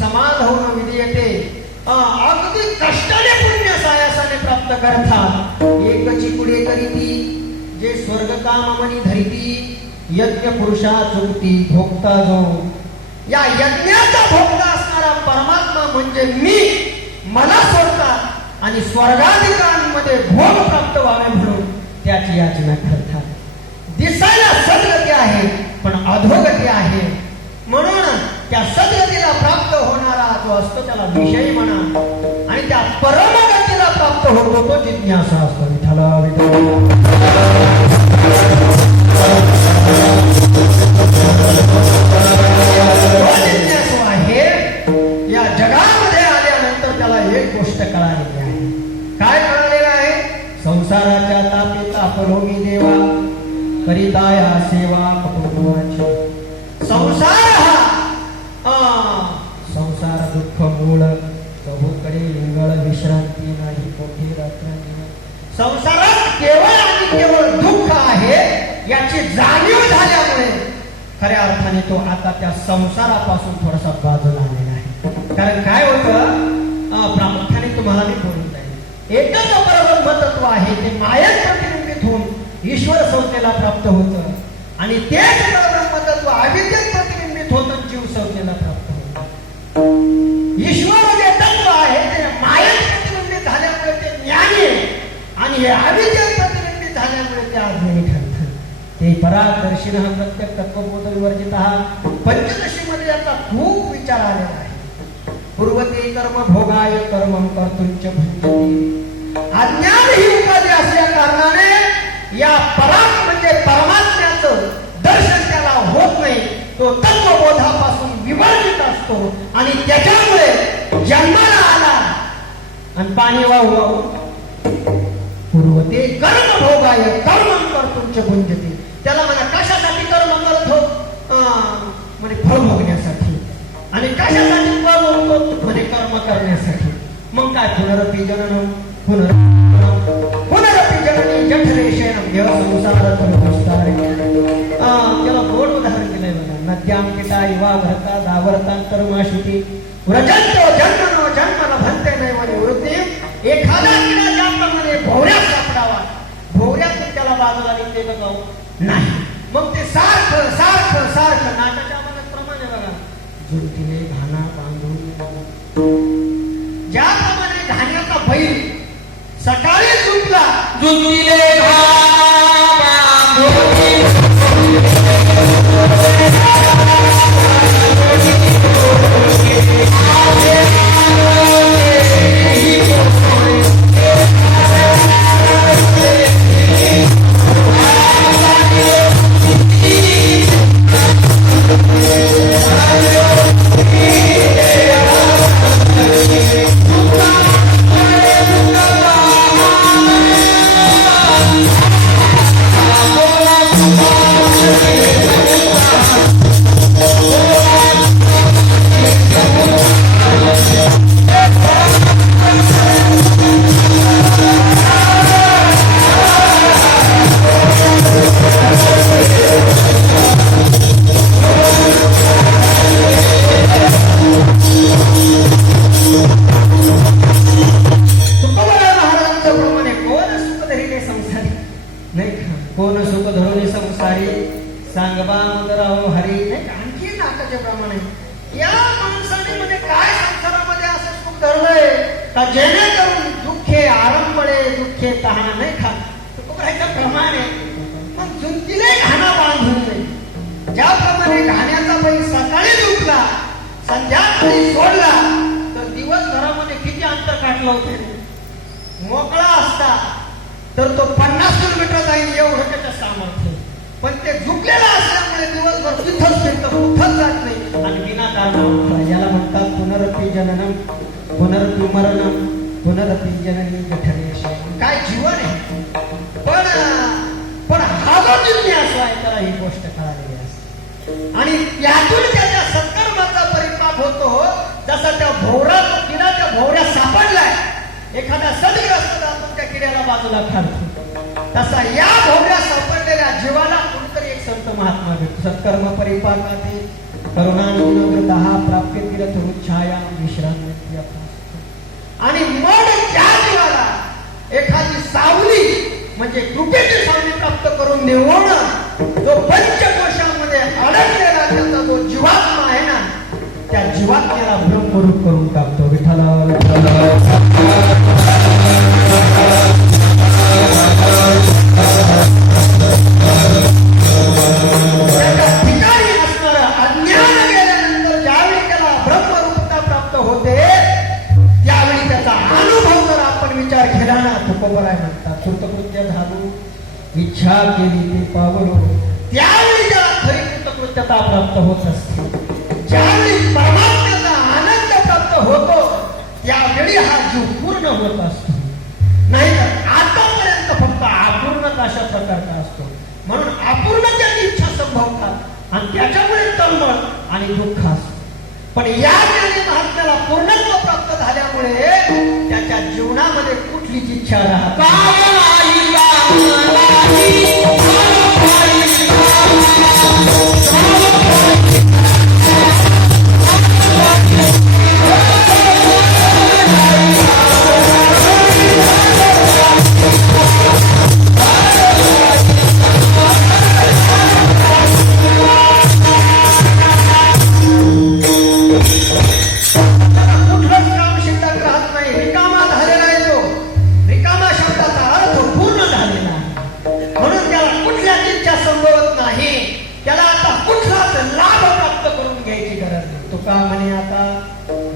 समाधवन विधीयते. अगदी कष्टाने पुण्य सायासाने प्राप्त करतात. एकची पुढे करीती जे स्वर्ग काम मनी धरिती. यज्ञ पुरुषा चुकती भोगता जो. या यज्ञाचा भोगता असणारा परमात्मा म्हणजे मी. मला सोडतात आणि स्वर्गाधिकारांमध्ये भोग प्राप्त व्हावे म्हणून त्याची याचना करतात. दिसायला सद्गती आहे पण अधोगती आहे. म्हणून त्या सद्गतीला प्राप्त होणारा जो असतो त्याला विषय म्हणा आणि त्या परमगतीला प्राप्त होतो तो जिज्ञासा असतो. विठ्ठला जिज्ञासू आहे. या जगामध्ये आल्यानंतर त्याला एक गोष्ट कळालेली आहे. काय कळलेलं आहे? संसाराच्या तापे तापरोगी देवा करिताया सेवा कुटुंबाची. संसार संसार दुःख मूळ प्रभूकडे लिंगळ विश्रांती नाही कोठे रात्र. संसारात केवळ आणि केवळ दुःख आहे याची जाणीव झाल्यामुळे खऱ्या अर्थाने तो आता त्या संसारापासून थोडासा बाजूला आलेला आहे. कारण काय होतं, प्रामुख्याने तुम्हाला मी बोलत आहे, एकच परब्रह्म तत्व आहे ते मायेत प्रतिबिंबित होऊन ईश्वर संस्थेला प्राप्त होतं आणि तेच परब्रह्म तत्व अविद्येत प्रतिबिंबित होतं जीव संस्थेला प्राप्त होतं. ईश्वर जे तत्व आहे ते मायेत प्रतिबिंबित झाल्यामुळे ते ज्ञानी आणि हे अविद्येत प्रतिबिंबित झाल्यामुळे ते अज्ञानी ठरतं. ते परादर्शिन प्रत्येक तत्वबोध विवर्जित. पंचदशीमध्ये याचा खूप विचार आलेला आहे. पूर्वते कर्म भोगाय कर्म कर्तुंच भुंजती. अज्ञान ही उपाधी असल्या कारणाने या पराम म्हणजे परमात्म्याचं दर्शन त्याला होत नाही. तो तत्वबोधापासून विवर्जित असतो आणि त्याच्यामुळे जन्माला आला आणि पाणी वाहू वाहू पूर्वते कर्म भोगाय कर्म कर्तुंच भुंजती. त्याला म्हणा कशासाठी कर्म करत हो? म्हणजे फळ भोगण्यासाठी. आणि कशासाठी फळ भोगतो? म्हणजे कर्म करण्यासाठी. मग काय पुनरपी जननम पुनरपी जननी जठरेशेनम देव संसार विस्तार. त्याला गोड उदाहरण दिलंय बघा. नद्याम किटा युवा भरता दावर्तांतरमाशुती व्रजंतो जन्मनो जन्मला भंते नैव निवृत्ती. एखादा किडा ज्याप्रमाणे भोवऱ्यात सापडावा, भोवऱ्यातून त्याला बाजूला निघते का नाही. मग ते सारखं सारखं सारखं नाटाच्या प्रमाणे बघा. जुंटीने घाणा बांधून ज्याप्रमाणे घाण्याचा बैल सकाळी झुंपला जुंटीले जेणेकरून दुःखे आरंभळे दुःखे तहाना नाही खात. प्रमाणे मग जुंतीले घाणा बांधून नाही. ज्याप्रमाणे घाण्याचा बैल सकाळी झुंपला संध्याकाळी सोडला तर दिवसभरामध्ये किती अंतर काढलं होते. मोकळा असता तर तो 50 किलोमीटर जाईल एवढं त्याचं सामर्थ्य. पण ते झुकलेला असल्यामुळे दिवसभर तिथंच फिरतं, कुठंच जात नाही आणि विनाकारण. याला म्हणतात पुनरपी जननम पुनरपी मरणम पुनरपी जननी जठरेशे. काय जीवन आहे. पण हा जो जिज्ञासू आहे त्याला ही गोष्ट कळालेली असते आणि यातून त्याच्या सत्कर्माचा परिपाक होतो. जसा त्या किड्याच्या भोवऱ्या सापडलाय, एखाद्या सद्ग्रस्त जातो त्या किड्याला बाजूला काढतो, तसा या भोवऱ्या सापडलेल्या जीवाला कोणतरी एक संत महात्मा भेटतो. सत्कर्म परिपाकाचे करुणानुग्रह प्राप्य तीर्थ छाया विश्रांती आणि मग त्या जीवाला एखादी सावली म्हणजे कृपेची सावली प्राप्त करून देऊन जो पंचकोशामध्ये अडकलेला त्याचा जो जीवात्मा आहे ना त्या जीवात्म्याला ब्रह्मरूप करून टाकतो. विठ्ठला म्हणतात कृतकृत्य झालो इच्छा केली ते पावलो त्यावेळी ज्याला खरी कृतकृत्यता प्राप्त होत असते. ज्यावेळी परमात्म्याचा आनंद प्राप्त होतो त्यावेळी हा जीव पूर्ण होत असतो. नाहीतर आतापर्यंत फक्त अपूर्णता अशा प्रकारचा असतो. म्हणून अपूर्णतेची इच्छा संभवतात आणि त्याच्यामुळे तळमळ आणि दुःख असतो. पण या ज्ञानी महात्म्याला पूर्णत्व प्राप्त झाल्यामुळे त्याच्या जीवनामध्ये कुठलीच इच्छा राहत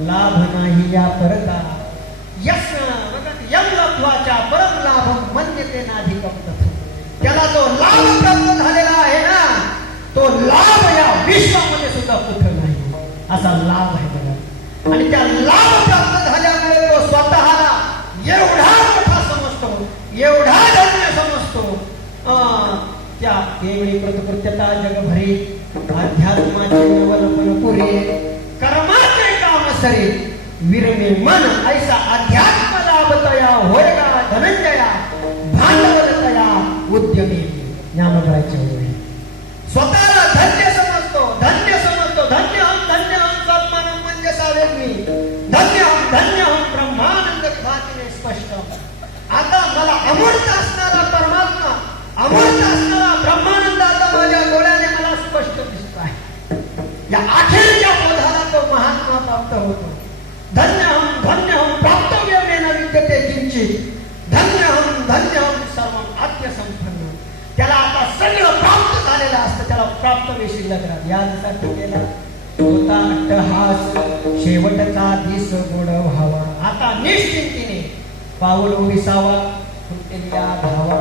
लाभ नाही या परता यम लब्ध्वाच्या परम लाभम मन्यते नाधिकम तथा. त्याला जो लाभ प्राप्त झालेला आहे ना तो लाभ या विश्वामध्ये सुद्धा कुठं नाही असा लाभ आहे बघा. आणि त्या लाभ प्राप्त झाल्यामुळे तो स्वतःला एवढा मोठा समजतो एवढा धन्य समजतो. त्या केवळी कृतकृत्यता जगभरी अध्यात्माचे नवलपन पुरे कर्माचे काम सरे विरमे मन ऐसा अध्यात्म लाभतया होयगा धनंजया भांडवलतया उद्यमी. ज्ञानोबरायचे होय स्वतःला धन्य समजतो धन्य हम सन्मानम म्हणजे सावेग्नी धन्य हम ब्रह्मानंद भातीने स्पष्ट. आता मला अमूर्त असणारा परमात्मा अमूर्त असणारा ब्रह्मानंद आता माझ्या डोळ्याने मला स्पष्ट दिसत आहे. या अखेरच्या बोधाला तो महात्मा प्राप्त होतो. धन्य हम प्राप्तव्यमेन विद्यते किंचित धन्य हम सर्वम आत्मसंपन्न. त्याला आता सगळं प्राप्त झालेलं असतं त्याला प्राप्त शिल्लक राहत. यासाठी केला होता अट्टहास शेवटचा दिस गोड व्हावा. आता निश्चिंतीने पाऊल विसावा कुठल्या धावा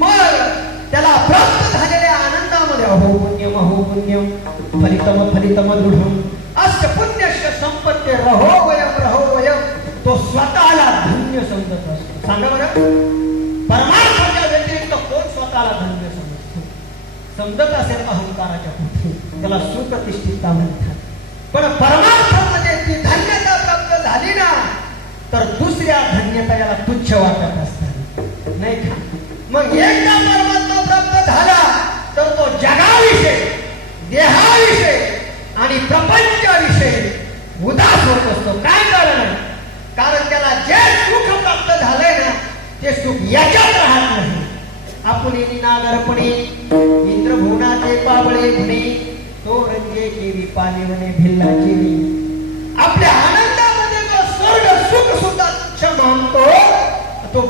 मग त्याला प्राप्त झालेल्या आनंदामध्ये अहो पुण्यम फलितम दृढम अस्य पुण्यस्य संपत्ती रहो वयम. तो स्वतःला धन्य समजत असतो. सांगा बरं परमार्थाच्या व्यतिरिक्त कोण स्वतःला धन्य समजत असेल अहंकाराच्या पोटी त्याला सुप्रतिष्ठितता म्हणतात. पण परमार्थामध्ये ती धन्यता प्राप्त झाली ना तर दुसऱ्या धन्यता याला तुच्छ वाटत असतात नाही का. मग एकदा परमात्मा प्राप्त झाला तर तो जगाविषयी देहाविषयी आणि प्रपंचाविषयी उदास होत असतो. काय कारण कारण त्याला जे सुख प्राप्त झालंय ना ते सुख याच्यात राहत नाही. आपण नागरपणे इंद्रभुवनाचे पाबळे गुणे तो रंगे केवी पालिवणे भिल्लाची. आपल्या आनंदामध्ये जो स्वर्ग सुख सुद्धा तुच्छ मानतो तो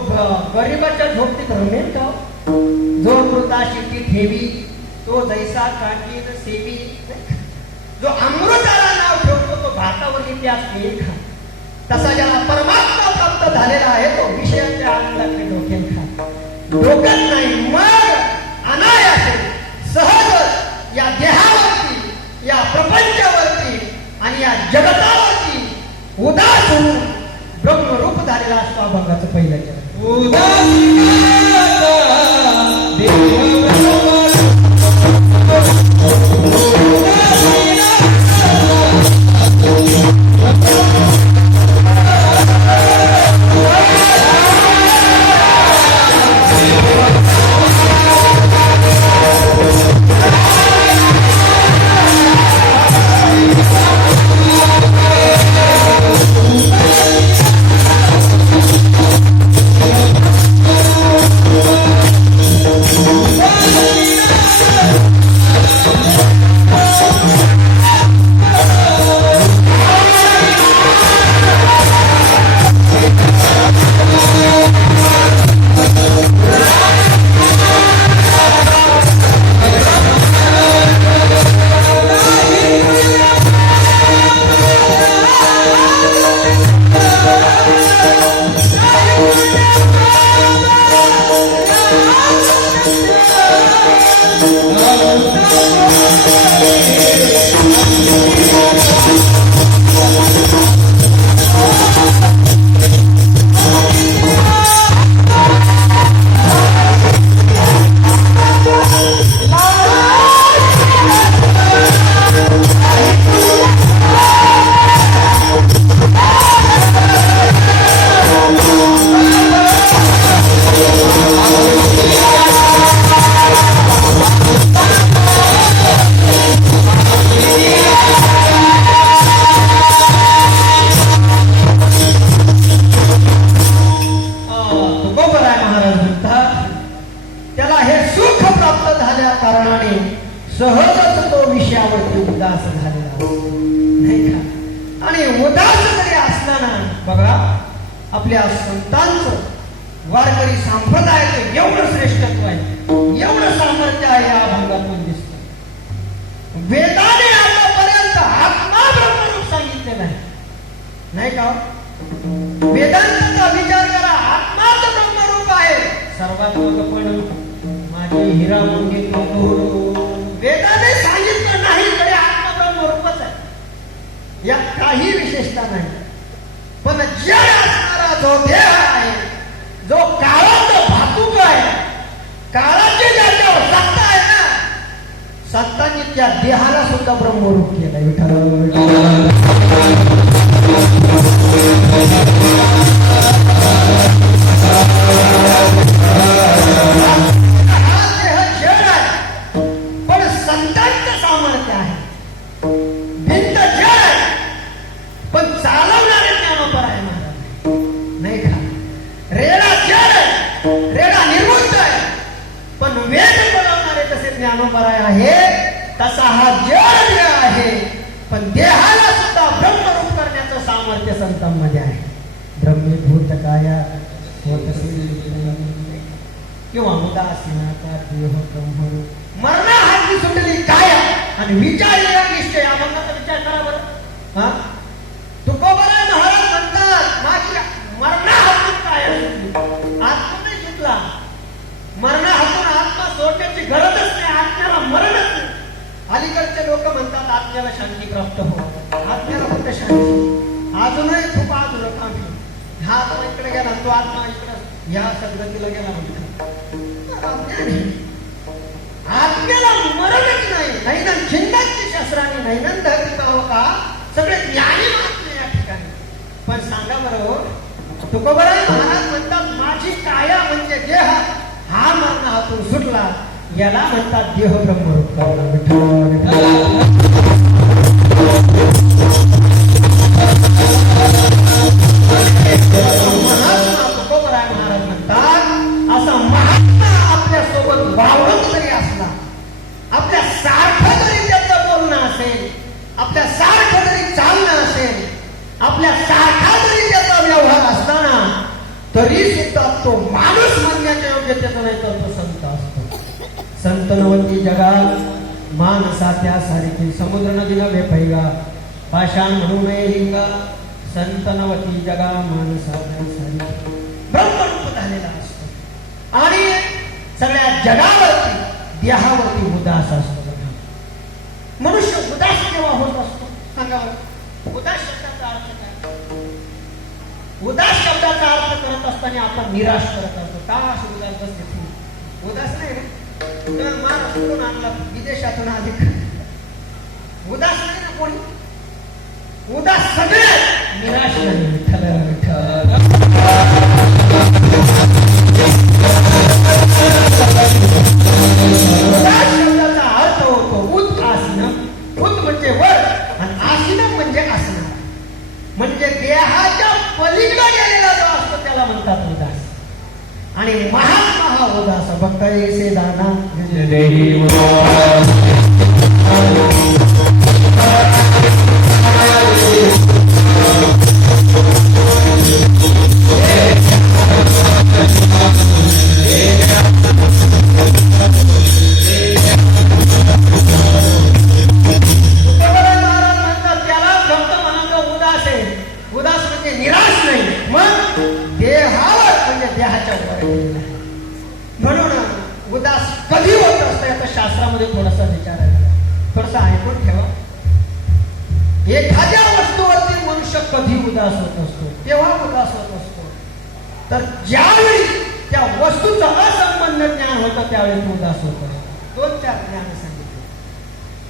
गरीबाच्या झोपडीत रमेल का. जो मृताशी ठेवी तो जैसा काठीन सेवी. जो अमृताला नाव ठेवतो तो भातावरली त्याच येईल खा. तसा ज्याला परमात्मा प्राप्त झालेला आहे तो विषयाच्या आनंदाकडे डोकेल खा. डोकत नाही मग अनायासे सहज या देहावरती या प्रपंचावरती आणि या जगतावरती उदास होऊन ब्रह्मरूप झालेला असतो. अभंगाचं पहिलं आणि उदास जरी असताना बघा आपल्या संतांचं वारकरी संप्रदायाचं एवढं श्रेष्ठत्व आहे, एवढं सामर्थ्य आहे या भागातून दिसतं. वेदाने आतापर्यंत आत्मा ब्रह्मरूप सांगितलेलं आहे, नाही का? वेदांचा विचार करा, आत्माच ब्रह्मरूप आहे. सर्वात पण माझी हिरा मुंगी वेदाने सांगितलं नाही तरी आत्मा ब्रह्मरूपच आहे, यात काही विशेषता नाही. पण जड असणारा जो देह आहे, जो काळाचा भातुक आहे, काळाची ज्याच्यावर सत्ता आहे ना, सत्तांनी त्या देहाला सुद्धा ब्रह्मरूप केलंय. विठ्ठल हा देह जड आहे, पण संतांचं सामर्थ्य आहे. भिंत जड आहे, पण चालवणारे ज्ञानोपर आहे महाराज, नाही का? रेडा जड आहे, रेडा निर्बुद्ध आहे, पण वेद बनवणारे तसे ज्ञानोपर आहे. तसा हा जड देह आहे, पण देहाला सुद्धा ब्रह्मरूप करण्याचं सामर्थ्य संतांमध्ये आहे. ब्रह्मीभूत काया किंवा उदासीनता देह ब्रह्मरूप. मरणा हाती सुटली काया आणि विचार निश्चय. अभंगाचा विचार करा बरं. हा तुकोबरा महाराज म्हणतात, माझी मरणा हातून काय आत्मा नाही सुटला. मरणा हातून आत्मा सोडण्याची गरजच नाही, आत्म्याला मरणच नाही. अलीकडचे लोक म्हणतात आत्म्याला शांती प्राप्त हो, आत्म्याला फक्त शांती. अजूनही खूप अधुरं काम आहे. हा आत्मा इकडे गेला, तो आत्मा इकडे या सद्गतीला गेला म्हणतात. आत्म्याला मरणच नाही. नैनन छिंदांची शस्त्राने नैनन धरती का सगळे ज्ञानी महात्मे या ठिकाणी. पण सांगा बरं, तुकोबराय महाराज म्हणतात माझी काया म्हणजे देह हा मरण हातून सुटला, याला म्हणतात देह ब्रह्मरूप करणं. महात्मा तुकोबराय महाराज म्हणतात, असा महात्मा आपल्या सोबत वावरत जरी असला, आपल्या सारखं जरी त्याचं बोलणं असेल, आपल्या सारखं जरी चालणं असेल, आपल्या सारखा जरी त्याचा व्यवहार असताना, तरी सुद्धा तो माणूस म्हणण्याच्या योग्यतेचा नाही तर तो संत असतो. संत नवती जगात मानसा त्यासारखी समुद्र नदी नव्हे पैगा, पाषाण म्हणू नये लिंगा. संत नवती जगा मानसा त्यासारखी ब्रह्मरूप झालेला असतो आणि सगळ्या जगावरती देहावरती उदास असतो. मनुष्य उदास केव्हा होत असतो सांगा बरं? उदास शब्दाचा अर्थ काय? उदास शब्दाचा अर्थ करत असताना आपण निराश करत असतो. का अशी उदास बसते? उदास नाही रे, तर मान सोडून आणला विदेशातून अधिक उदास नाही ना कोणी. उदास सगळे निराश नाही. विठ्ठल विठ्ठल. उदास शब्दाचा अर्थ होतो उत आसनं. उत म्हणजे वर आणि आसनं म्हणजे असणं, म्हणजे देहाच्या पलीकडे गेलेला जो असतो त्याला म्हणतात उदास. आणि महात्मा हा उदास भक्त ऐसे दाना थोडासा विचार आहे, थोडासा ऐकून ठेवा. एखाद्या वस्तूवरती मनुष्य कधी उदास होत असतो, तेव्हा उदास होत असतो तर ज्यावेळी त्या वस्तूचं असंबंध ज्ञान होतं त्यावेळी तो उदास होत असतो. 2-4 ज्ञान सांगितले.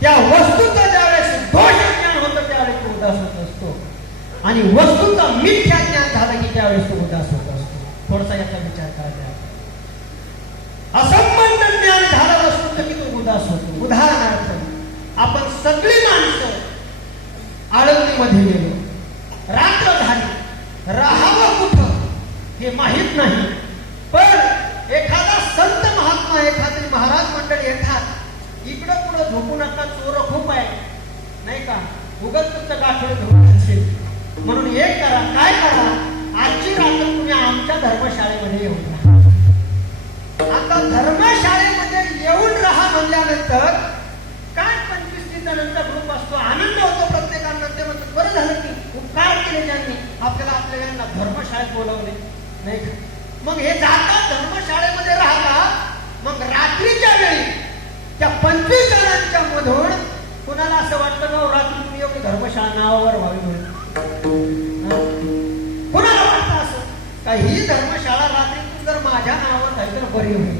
त्या वस्तूचं ज्यावेळेस दोष ज्ञान होतं त्यावेळी तो उदास होत असतो आणि वस्तूचं मिथ्या ज्ञान झालं की त्यावेळेस तो उदास होत असतो. थोडासा याचा विचार करायचा. असंबंध ज्ञान झालं असतं की तो उदास होतो. उदाहरणार्थ आपण सगळी माणसं आळंदीमध्ये गेलो, रात्र झाली, राहावं कुठं हे माहित नाही, पण एखादा संत महात्मा एखादी महाराज मंडळी येतात, इकडं पुढं झोपू नका चोर खूप आहे नाही का, उगाच तुमचं गाठोड धरून असेल म्हणून एक करा, काय करा, आजची रात्र तुम्ही आमच्या धर्मशाळेमध्ये येऊन राहा. आता धर्मशाळेमध्ये येऊन राहा म्हणल्यानंतर काय 25-30 जणांचा ग्रुप असतो, आनंद होतो प्रत्येकांना. ते म्हणतात बरं झालं की उपकार केले ज्यांनी आपल्याला, आपल्या यांना धर्मशाळेत बोलवले नाही का. मग हे जातात धर्मशाळेमध्ये राहतात. मग रात्रीच्या वेळी त्या 25 जणांच्या मधून कुणाला असं वाटतं ना रात्री तुम्ही एवढी धर्मशाळा नावावर व्हावी म्हणून, कुणाला वाटतं असं का ही धर्मशाळा रात्रीतून जर माझ्या नावावर झाली तर बरी होईल?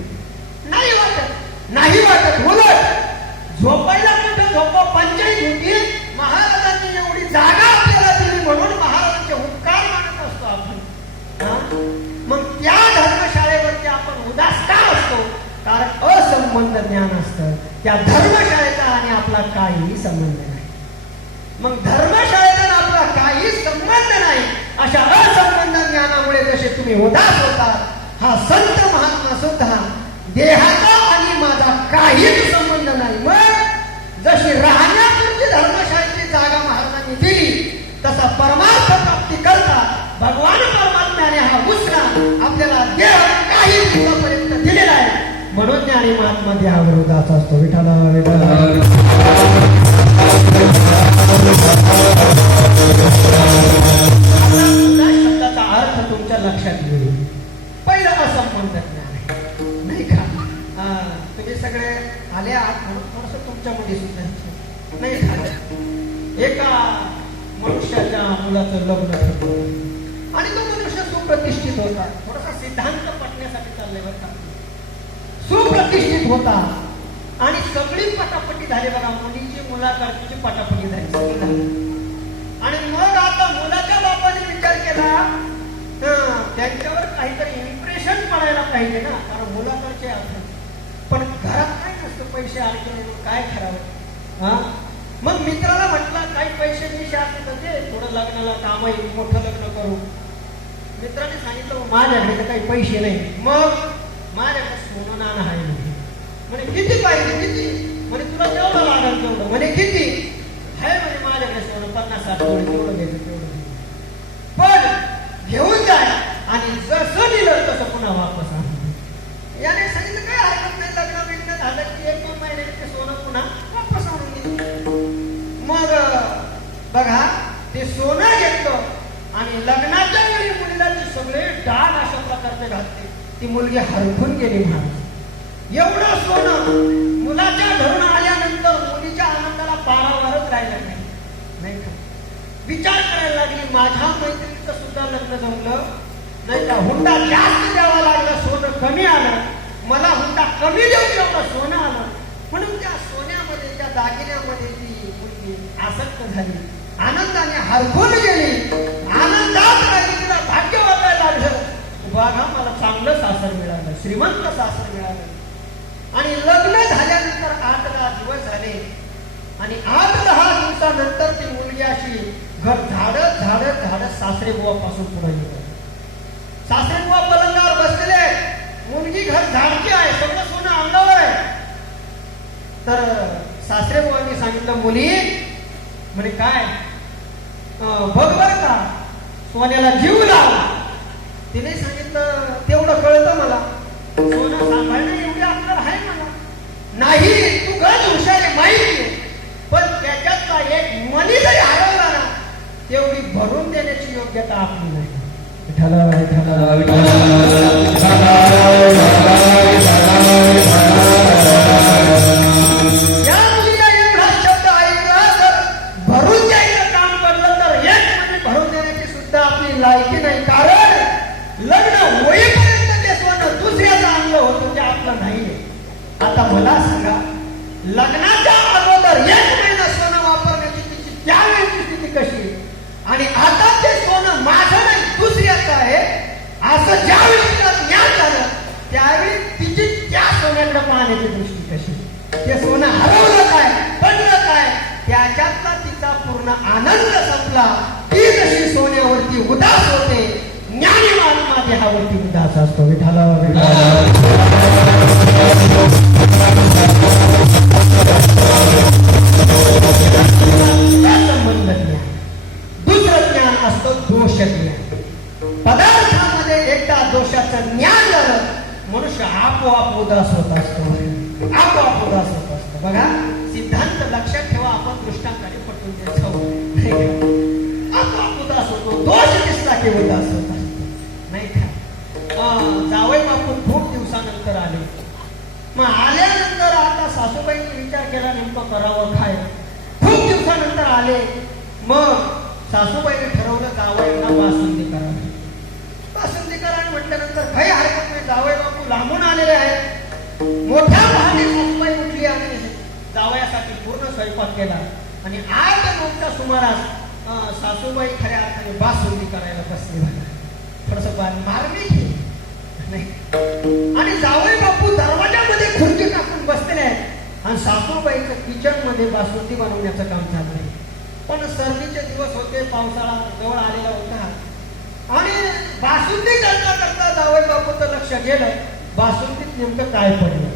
नाही वाटत, नाही वाटत. उलट झोपायला कुठं झोपा पंचायत होती. महाराजांनी एवढी जागा आपल्याला दिली म्हणून महाराजांचे उपकार मानत असतो आपण. मग त्या धर्मशाळेवरती आपण उदास का असतो? कारण असंबंध ज्ञान असतं. त्या धर्मशाळेचा आणि आपला काहीही संबंध नाही. मग धर्मशाळेचा आपला काही संबंध नाही. अशा असंबंध ज्ञानामुळे जसे तुम्ही उदास होतात, हा संत महात्मा सुद्धा देहाचा आणि माझा काहीच संबंध नाही. मग जशी राहण्यापूर्वी धर्मशाळेची जागा महाराजांनी दिली, तसा परमार्थ प्राप्ती करता भगवान परमात्म्याने हा उसना आपल्याला देह काही दिवसापर्यंत दिलेला आहे. म्हणून ज्ञानी महात्मा देहावर उदास असतो. विठाला विठाला शब्दाचा अर्थ तुमच्या लक्षात येईल. पहिलं असंबंध ज्ञान आहे, नाही का. तुम्ही सगळे आले आहात म्हणून थोडस तुमच्यामध्ये सुद्धा नाही का. एका मनुष्याच्या मुलाचं लग्न ठरलं आणि तो मनुष्य सुप्रतिष्ठित होता. थोडासा सिद्धांत पटण्यासाठी चालले बरं का. सुप्रतिष्ठित होता आणि सगळी पटापटी झाली बघा. मुलीची मुलाकडची पटापटी झाली. आणि मग आता मुलाच्या बापाने विचार केला त्यांच्यावर काहीतरी इम्प्रेशन पडायला पाहिजे ना, कारण मुलाकडचे आपण पण घरात काय नसतं, पैसे अडचण काय करावं. मग मित्राला म्हटलं काही पैसे दिशे असते तर ते थोडं लग्नाला काम येईल, मोठं लग्न करू. मित्राने सांगितलं माझ्याकडे तर काही पैसे नाही. मग माझ्याकडे सोनं नाणं आहे म्हणे. किती पाहिजे? किती? म्हणे तुला जेवढं लागेल तेवढं. म्हणे किती आहे? म्हणे माझ्याकडे सोनं 50-60 तोळे, तेवढं घ्यायचं तेवढं. पण घेऊन जाय आणि जसं दिलं तसं पुन्हा वापस आण. याने सांगितलं काय हरकत नाही, लग्न बिग्न झालं की 1-2 महिन्याने ते सोनं पुन्हा वापस आणून दिलं. मग बघा ते सोनं घेतलं आणि लग्नाच्या वेळी मुलीला ते सगळे डाग अशा प्रकारचे घातले. ती मुलगी हरखून गेली. महाराज एवढं सोनं मुलाच्या घरून आल्यानंतर मुलीच्या आनंदाला पारावारच राहिला नाही का. विचार करायला लागली माझ्या मैत्रिणीचं सुद्धा लग्न जमलं नाही का. हुंडा जास्त द्यावा लागला, सोनं कमी आलं. मला हुंडा कमी देऊन एवढं सोनं आलं. म्हणून त्या सोन्यामध्ये, त्या दागिन्यामध्ये ती मुलगी आसक्त झाली, आनंदाने हरखून गेली. आनंदात राहिली, तिला भाग्य वाटायला लागलं. बघा मला चांगलं सासर मिळालं, श्रीमंत सासर मिळालं. आणि लग्न झाल्यानंतर 8-10 दिवस झाले आणि 8-10 दिवसानंतर ती मुलगी अशी घर झाडत झाडत झाडत सासरे बुवापासून पुढे येते. सासरे बुवा पलंगावर बसलेले, मुलगी घर झाडची आहे, सगळं सोनं अंगावर आहे. तर सासरे बुवांनी सांगितलं मुली म्हणे काय बघ बर का सोन्याला जीव लाव. तिने सांगितलं तेवढं कळतं मला, सोनं सांभाळणं एवढी अक्कल आहे मला. नाही तू गज हुशार आहे माहिती, पण त्याच्यातला एक मनी जरी हरवला ना तेवढी भरून देण्याची योग्यता आपली नाही. या मुलीला एवढा शब्द ऐकला तर भरून द्यायचं काम करलं तर एक मनी भरून देण्याची सुद्धा आपली लायकी नाही. कारण लग्न होईपर्यंत ते सोनं दुसऱ्याचं आणलं होतं ते आपलं नाहीये. आता मला सांगा लग्नाच्या अगोदर 1 महिना सोनं वापरण्याची तिची त्यावेळेची स्थिती कशी आणि आता ते सोनं माझं नाही दुसऱ्याचं आहे असं ज्यावेळी तिला ज्ञान झालं त्यावेळी तिची त्या सोन्याकडे पाहण्याची दृष्टी कशी. ते सोनं हरवलं काय, पडलं काय, त्याच्यातला तिचा पूर्ण आनंद संपला. ती जशी सोन्यावरती उदास होते, ज्ञानी महात्मा देहावरती उदास असतो. विठाला संबंध ज्ञान. दुसरं ज्ञान असतो दोष ज्ञान. पदार्थामध्ये एकदा दोषाचं ज्ञान झालं मनुष्य आपोआप उदास होत असतो, आपोआप उदास होत असतो. बघा सिद्धांत लक्षात ठेवा, आपण दृष्टांताने पटवून द्यायचं. आपोआप उदास होतो, दोष दिसला की उदास होत असतो, नाही का? जावई बापू खूप दिवसानंतर आले. मग आल्यानंतर आता सासूबाईंनी विचार केला नेमकं करावं काय. खूप दिवसानंतर आले, मग सासूबाईने ठरवलं जावईंना बासुंदी करावी. बासुंदी करावी म्हटल्यानंतर काही हरकत नाही, जावई बापू लांबून आलेले आहेत. मोठ्या पहाटे सासूबाई उठली आणि जावयासाठी पूर्ण स्वयंपाक केला आणि 8-9च्या सुमारास सासूबाई खऱ्या अर्थाने बासुंदी करायला बसली. थोडस मार्मिक नाही. आणि जावई बापू दरवाजामध्ये खुर्ची टाकून बसलेले आहेत आणि सासूबाईचं किचन मध्ये बासुंदी बनवण्याचं काम चालू आहे. पण सर्दीचे दिवस होते, पावसाळा जवळ आलेला होता आणि बासुंदी करता करता जावई बापूचं लक्ष गेलं बासुंदीत नेमकं काय पडलं.